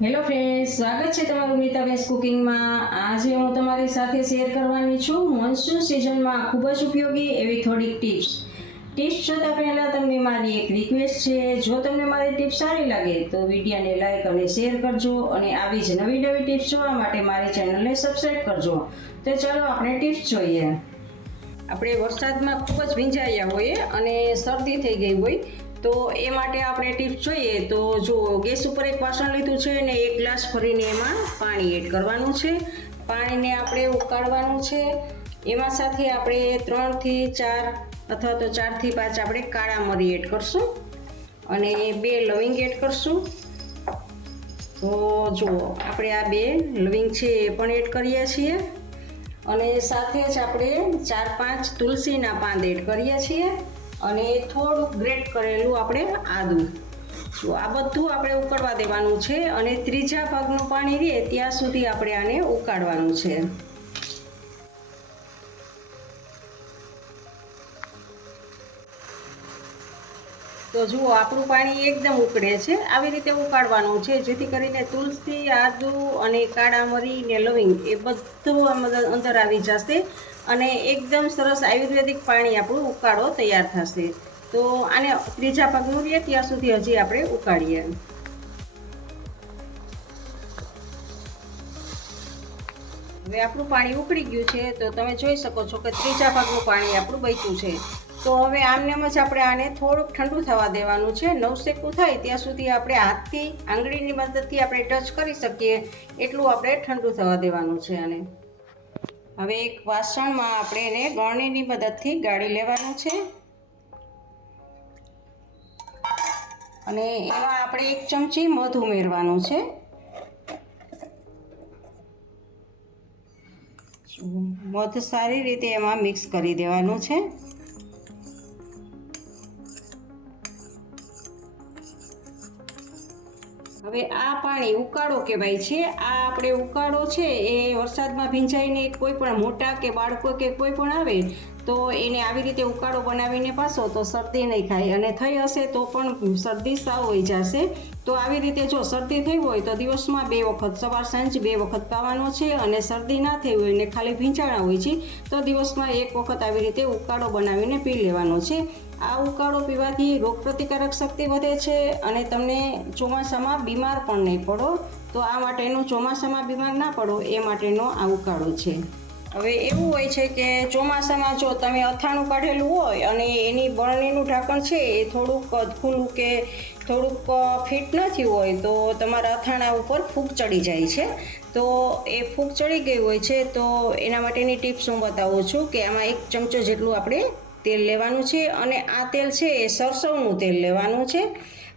Hello friends, સ્વાગત છે તમારું મીતાબેન કુકિંગમાં। આજે હું તમારી સાથે શેર કરવાની છું મોન્સૂન સિઝનમાં ખૂબ જ ઉપયોગી એવી થોડીક ટિપ્સ જોતા પહેલાં તમને મારી એક રિક્વેસ્ટ છે, જો તમને મારી ટિપ્સ સારી લાગે તો વિડીયોને લાઈક અને શેર કરજો અને આવી જ નવી નવી ટિપ્સ જોવા માટે મારી ચેનલને સબસ્ક્રાઈબ કરજો। તો ચાલો આપણે ટિપ્સ જોઈએ। આપણે વરસાદમાં ખૂબ જ ભીંજાયા હોઈએ અને શરદી થઈ ગઈ હોય તો એ માટે આપણે ટિપ્સ જોઈએ। તો જો ગેસ ઉપર એક વાસણ લીધું છે ને એક ગ્લાસ ભરીને એમાં પાણી એડ કરવાનું છે। પાણીને આપણે ઉકાળવાનું છે। એમાં સાથે આપણે 3 થી 4 અથવા તો 4 થી 5 આપણે કાળા મરી એડ કરશું અને 2 લવિંગ એડ કરશું। તો જો આપણે આ 2 લવિંગ છે એ પણ એડ કરીએ છીએ અને સાથે જ આપણે 4-5 તુલસીના પાન એડ કરીએ છીએ અને થોડુંક ગ્રેટ કરેલું આપણે આદું। તો આ બધું આપણે ઉકળવા દેવાનું છે અને ત્રીજા ભાગનું પાણી રહે ત્યાં સુધી આપણે આને ઉકાળવાનું છે। તો જુઓ આપણું પાણી એકદમ ઉકળે છે, આવી રીતે ઉકાળવાનું છે જેથી કરીને તુલસી, આદુ અને કાળા મરી ને લવિંગ એ બધું અંદર આવી જશે અને એકદમ સરસ આયુર્વેદિક પાણી આપણું ઉકાળો તૈયાર થશે। તો આને ત્રીજા ભાગનું રહે ત્યાં સુધી હજી આપણે ઉકાળીએ। હવે આપણું પાણી ઉકળી ગયું છે તો તમે જોઈ શકો છો કે ત્રીજા ભાગનું પાણી આપણું બચ્યું છે। તો હવે આમનેમ જ આપણે આને થોડુંક ઠંડુ થવા દેવાનું છે। નવશેકું થાય ત્યાં સુધી આપણે હાથથી આંગળીની મદદથી આપણે ટચ કરી શકીએ એટલું આપણે ઠંડુ થવા દેવાનું છે આને। હવે એક વાસણમાં આપણે એને ગળણીની મદદથી ગાળી લેવાનું છે અને એમાં આપણે 1 ચમચી મધ ઉમેરવાનું છે। મધ સારી રીતે એમાં મિક્સ કરી દેવાનું છે। હવે આ પાણી ઉકાળો કહેવાય છે। આ આપણે ઉકાળો છે એ વરસાદમાં ભીંજાઈને કોઈ પણ મોટા કે બાળકો કે કોઈ પણ આવે તો એને આવી રીતે ઉકાળો બનાવીને પાસો તો શરદી નહીં થાય અને થઈ હશે તો પણ શરદી સાવ હોઈ જશે। તો આવી રીતે જો શરદી થઈ હોય તો દિવસમાં 2 વખત સવાર સાંજ 2 વખત પાવાનો છે અને શરદી ના થઈ હોય ને ખાલી ભીંજાણા હોય છે તો દિવસમાં 1 વખત આવી રીતે ઉકાળો બનાવીને પી લેવાનો છે। આ ઉકાળો પીવાથી રોગપ્રતિકારક શક્તિ વધે છે અને તમને ચોમાસામાં બીમાર પણ નહીં પડો। તો આ માટેનું ચોમાસામાં બીમાર ના પડો એ માટેનો આ ઉકાળો છે। હવે એવું હોય છે કે ચોમાસામાં જો તમે અથાણું કાઢેલું હોય અને એની બરણીનું ઢાંકણ છે એ થોડુંક ખુલ્લું કે થોડુંક ફિટ ન થયું હોય તો તમારા અથાણા ઉપર ફૂગ ચડી જાય છે। તો એ ફૂગ ચડી ગઈ હોય છે તો એના માટેની ટિપ્સ હું બતાવું છું કે આમાં 1 ચમચો જેટલું આપણે તેલ લેવાનું છે અને આ તેલ છે એ સરસવનું તેલ લેવાનું છે।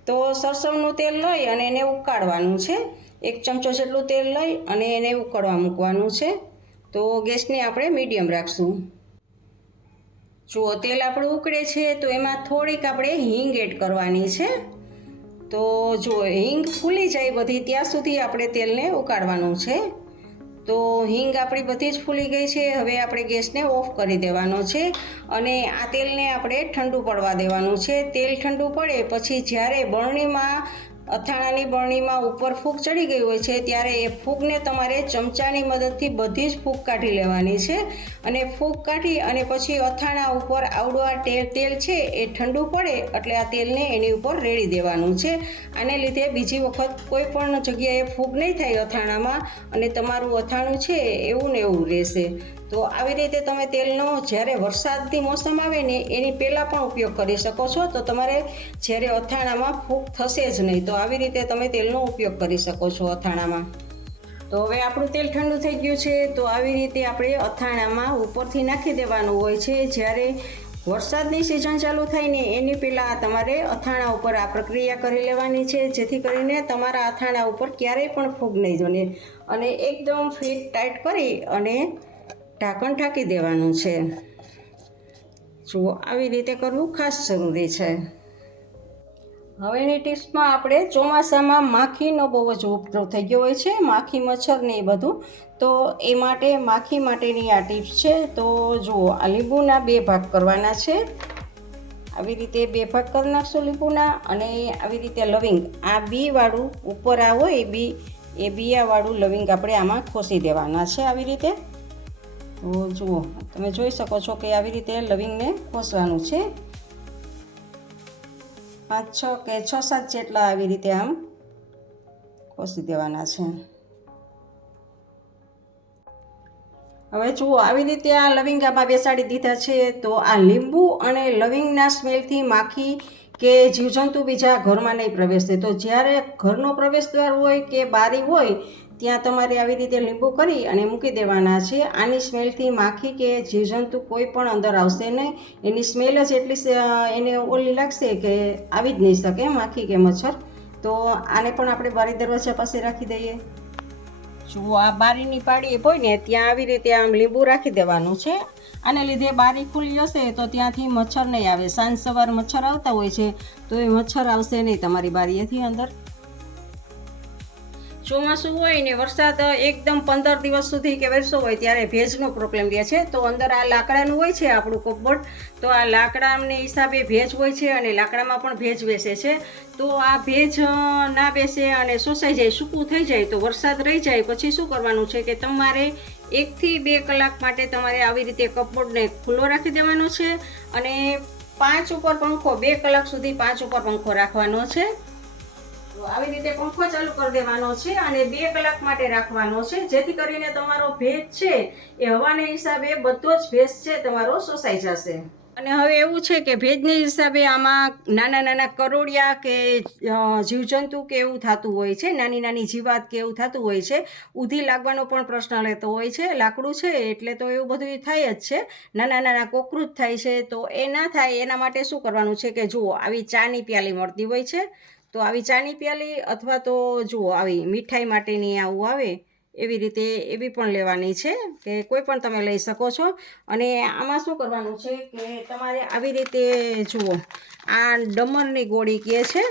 તો સરસવનું તેલ લઈ અને એને ઉકાળવાનું છે। 1 ચમચો જેટલું તેલ લઈ અને એને ઉકળવા મૂકવાનું છે। તો ગેસને આપણે મીડિયમ રાખશું। જુઓ તેલ આપણું ઉકળે છે તો એમાં થોડીક આપણે હિંગ એડ કરવાની છે। તો જો હિંગ ફૂલી જાય બધી ત્યાં સુધી આપણે તેલને ઉકાળવાનું છે। તો હિંગ આપણી બધી જ ફૂલી ગઈ છે। હવે આપણે ગેસને ઓફ કરી દેવાનો છે અને આ તેલને આપણે ઠંડુ પડવા દેવાનું છે। તેલ ઠંડુ પડે પછી જ્યારે બરણીમાં અથાણાની બરણીમાં ઉપર ફૂગ ચડી ગઈ હોય છે ત્યારે એ ફૂગને તમારે ચમચાની મદદથી બધી જ ફૂગ કાઢી લેવાની છે અને ફૂગ કાઢી અને પછી અથાણા ઉપર આવડું આ તેલ છે એ ઠંડુ પડે એટલે આ તેલને એની ઉપર રેડી દેવાનું છે। આને લીધે બીજી વખત કોઈ પણ જગ્યાએ ફૂગ નહીં થાય અથાણામાં અને તમારું અથાણું છે એવું ને એવું રહેશે। તો આવી રીતે તમે તેલનો જ્યારે વરસાદની મોસમ આવે ને એની પહેલાં પણ ઉપયોગ કરી શકો છો તો તમારે જ્યારે અથાણામાં ફૂગ થશે જ નહીં। તો આવી રીતે તમે તેલનો ઉપયોગ કરી શકો છો અથાણામાં। તો હવે આપણું તેલ ઠંડુ થઈ ગયું છે તો આવી રીતે આપણે અથાણામાં ઉપરથી નાખી દેવાનું હોય છે। જ્યારે વરસાદની સિઝન ચાલુ થાય ને એની પહેલાં તમારે અથાણા ઉપર આ પ્રક્રિયા કરી લેવાની છે જેથી કરીને તમારા અથાણા ઉપર ક્યારેય પણ ફૂગ નહીં જમે અને એકદમ ફિટ ટાઈટ કરી અને ઢાંકણ ઢાંકી દેવાનું છે। જુઓ આવી રીતે કરવું ખાસ જરૂરી છે। હવેની ટિપ્સમાં આપણે ચોમાસામાં માખીનો બહુ જ ઉપદ્રવ થઈ ગયો હોય છે, માખી મચ્છર ને એ બધું, તો એ માટે માખી માટેની આ ટિપ્સ છે। તો જુઓ આ લીંબુના 2 ભાગ કરવાના છે। આવી રીતે 2 ભાગ કરી નાખશું લીંબુના. અને આવી રીતે લવિંગ, આ બીવાળું ઉપર આ હોય બી, એ બિયાવાળું લવિંગ આપણે આમાં ખોસી દેવાના છે આવી રીતે. તો જુઓ, તમે જોઈ શકો છો કે આવી રીતે લવિંગને ખોસવાનું છે. 5-6 કે 6-7 જેટલા આવી રીતે આમ ખોસી દેવાના છે. હવે જુઓ, આવી રીતે આ લવિંગ આમાં બેસાડી દીધા છે. તો આ લીંબુ અને લવિંગના સ્મેલથી માખી કે જીવજંતુ બીજા ઘરમાં નહીં પ્રવેશે. તો જ્યારે ઘરનો પ્રવેશદ્વાર હોય કે બારી હોય ત્યાં તમારે આવી રીતે લીંબુ કરી અને મૂકી દેવાના છે. આની સ્મેલથી માખી કે જીવજંતુ કોઈ પણ અંદર આવશે નહીં. એની સ્મેલ જ એટલી એને ઓલી લાગશે કે આવી જ નહીં શકે માખી કે મચ્છર. તો આને પણ આપણે બારી દરવાજા પાસે રાખી દઈએ. જુઓ, આ બારીની પાળી હોય ને ત્યાં આવી રીતે આમ લીંબુ રાખી દેવાનું છે. આને લીધે બારી ખુલ્લી હશે તો ત્યાંથી મચ્છર નહીં આવે. સાંજ સવાર મચ્છર આવતા હોય છે તો એ મચ્છર આવશે નહીં તમારી બારીએથી અંદર. ચોમાસું હોય ને વરસાદ એકદમ 15 દિવસ સુધી કે વર્ષો હોય ત્યારે ભેજનો પ્રોબ્લેમ રહે છે. તો અંદર આ લાકડાનું હોય છે આપણું કપબોર્ડ. તો આ લાકડાને હિસાબે ભેજ હોય છે અને લાકડામાં પણ ભેજ બેસે છે. તો આ ભેજ ના બેસે અને શોષાઈ જાય, સૂકું થઈ જાય, તો વરસાદ રહી જાય પછી શું કરવાનું છે કે તમારે 1 થી 2 કલાક માટે તમારે આવી રીતે કપબોર્ડને ખુલ્લો રાખી દેવાનો છે. અને 5 ઉપર પંખો 2 કલાક સુધી 5 ઉપર પંખો રાખવાનો છે. તો આવી રીતે પંખો ચાલુ કરી દેવાનો છે અને 2 કલાક માટે રાખવાનો છે, જેથી કરીને તમારો ભેજ છે એ હવાને હિસાબે બધો જ ભેજ છે તમારો શોષાઈ જશે. અને હવે એવું છે કે ભેજને હિસાબે આમાં નાના નાના કરોડિયા કે જીવજંતુ કે એવું થતું હોય છે, નાની નાની જીવાત કે એવું થતું હોય છે. ઊધી લાગવાનો પણ પ્રશ્ન લેતો હોય છે. લાકડું છે એટલે તો એવું બધું થાય જ છે. નાના નાના કોકરૂચ થાય છે. તો એ ના થાય એના માટે શું કરવાનું છે કે જુઓ, આવી ચાની પ્યાલી મળતી હોય છે. તો આવી ચાની પ્યાલી અથવા તો જુઓ આવી મીઠાઈ માટેની આવું આવે એવી રીતે એવી પણ લેવાની છે કે કોઈ પણ તમે લઈ શકો છો. અને આમાં શું કરવાનું છે કે તમારે આવી રીતે જુઓ, આ ડમરની ગોળી કહે છે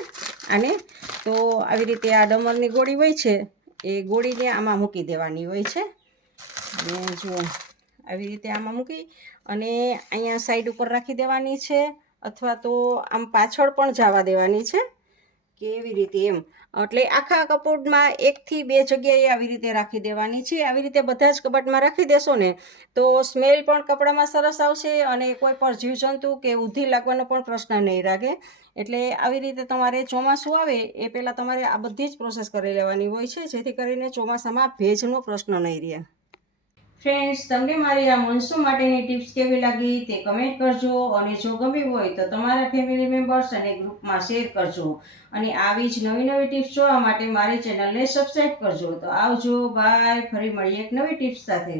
આને. તો આવી રીતે આ ડમરની ગોળી હોય છે એ ગોળીને આમાં મૂકી દેવાની હોય છે. અને જુઓ, આવી રીતે આમાં મૂકી અને અહીંયા સાઈડ ઉપર રાખી દેવાની છે, અથવા તો આમ પાછળ પણ જવા દેવાની છે કે એવી રીતે એમ. એટલે આખા કપબોર્ડમાં 1 થી 2 જગ્યાએ આવી રીતે રાખી દેવાની છે. આવી રીતે બધા જ કબાટમાં રાખી દેશો ને તો સ્મેલ પણ કપડામાં સરસ આવશે અને કોઈ પણ જીવજંતુ કે ઊધી લાગવાનો પણ પ્રશ્ન નહીં લાગે. એટલે આવી રીતે તમારે ચોમાસું આવે એ પહેલાં તમારે આ બધી જ પ્રોસેસ કરી લેવાની હોય છે, જેથી કરીને ચોમાસામાં ભેજનો પ્રશ્ન નહીં રહે. ફ્રેન્ડ્સ, તમને મારી આ મોન્સૂન માટેની ટિપ્સ કેવી લાગી તે કમેન્ટ કરજો. અને જો ગમી હોય તો તમારા ફેમિલી મેમ્બર્સ અને ગ્રુપમાં શેર કરજો. અને આવી જ નવી નવી ટિપ્સ જોવા માટે મારી ચેનલને સબસ્ક્રાઈબ કરજો. તો આવજો, બાય. ફરી મળીએ એક નવી ટિપ્સ સાથે.